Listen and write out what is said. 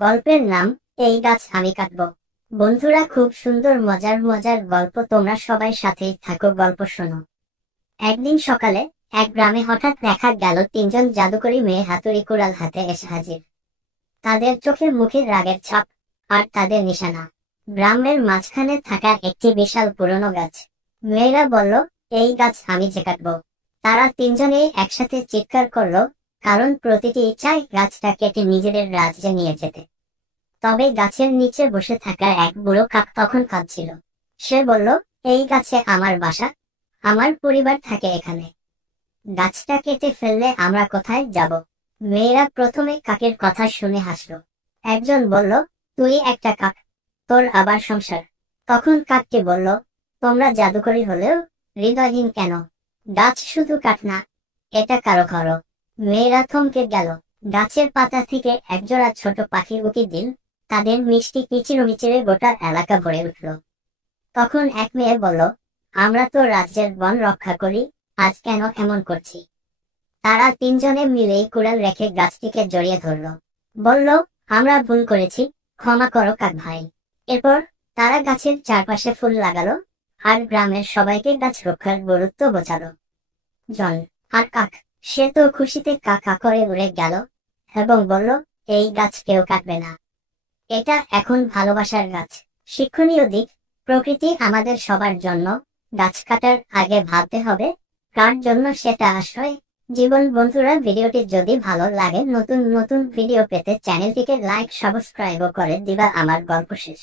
গল্পের নাম এই গাছ আমি কাটবো। বন্ধুরা, খুব সুন্দর মজার মজার গল্প, তোমরা সবাই সাথেই থাকো, গল্প শোনো। একদিন সকালে এক গ্রামে হঠাৎ দেখা গেল তিনজন জাদুকরী মেয়ে হাতুড়ি কুড়াল হাতে এসে হাজির। তাদের চোখে মুখে রাগের ছাপ, আর তাদের নিশানা গ্রামের মাঝখানে থাকা একটি বিশাল পুরনো গাছ। মেয়েরা বলল, এই গাছ আমি যে কাটবো। তারা তিনজনেই একসাথে চিৎকার করলো, কারণ প্রতিটি ইচ্ছায় গাছটা কেটে নিজেদের রাজ্যে নিয়ে যেতে। তবে গাছের নিচে বসে থাকা এক বুড়ো কাক তখন কাঁদছিল। সে বলল, এই গাছে আমার বাসা, আমার পরিবার থাকে এখানে। গাছটা কেটে ফেললে আমরা কোথায় যাব? মেয়েরা প্রথমে কাকের কথা শুনে হাসল। একজন বলল, তুই একটা কাক, তোর আবার সংসার। তখন কাকটি বলল, তোমরা জাদুকরী হলেও হৃদয়হীন কেন? গাছ শুধু কাঠ না, এটা কারো ঘরও। মেয়েরা থমকে গেল। গাছের পাতা থেকে একজোড়া ছোট পাখি উকি দিল। তাদের মিষ্টি কিচিরমিচিরে গোটা এলাকা ভরে উঠল। তখন এক মেয়ে বলল, আমরা তো রাজ্যের বন রক্ষা করি, আজ কেন এমন করছি? তারা তিনজনে মিলেই কুড়াল রেখে গাছটিকে জড়িয়ে ধরল। বলল, আমরা ভুল করেছি, ক্ষমা করো কাক ভাই। এরপর তারা গাছের চারপাশে ফুল লাগালো, আর গ্রামের সবাইকে গাছ রক্ষার গুরুত্ব বোঝালো। জন আর কাক, সে তো খুশিতে কাকা করে উড়ে গেল এবং বলল, এই গাছ কেউ কাটবে না, এটা এখন ভালোবাসার গাছ। শিক্ষণীয় দিক, প্রকৃতি আমাদের সবার জন্য, গাছ কাটার আগে ভাবতে হবে কার জন্য সেটা আশ্রয় জীবন। বন্ধুরা, ভিডিওটি যদি ভালো লাগে, নতুন নতুন ভিডিও পেতে চ্যানেলটিকে লাইক সাবস্ক্রাইব করে দিবা। আমার গল্প শেষ।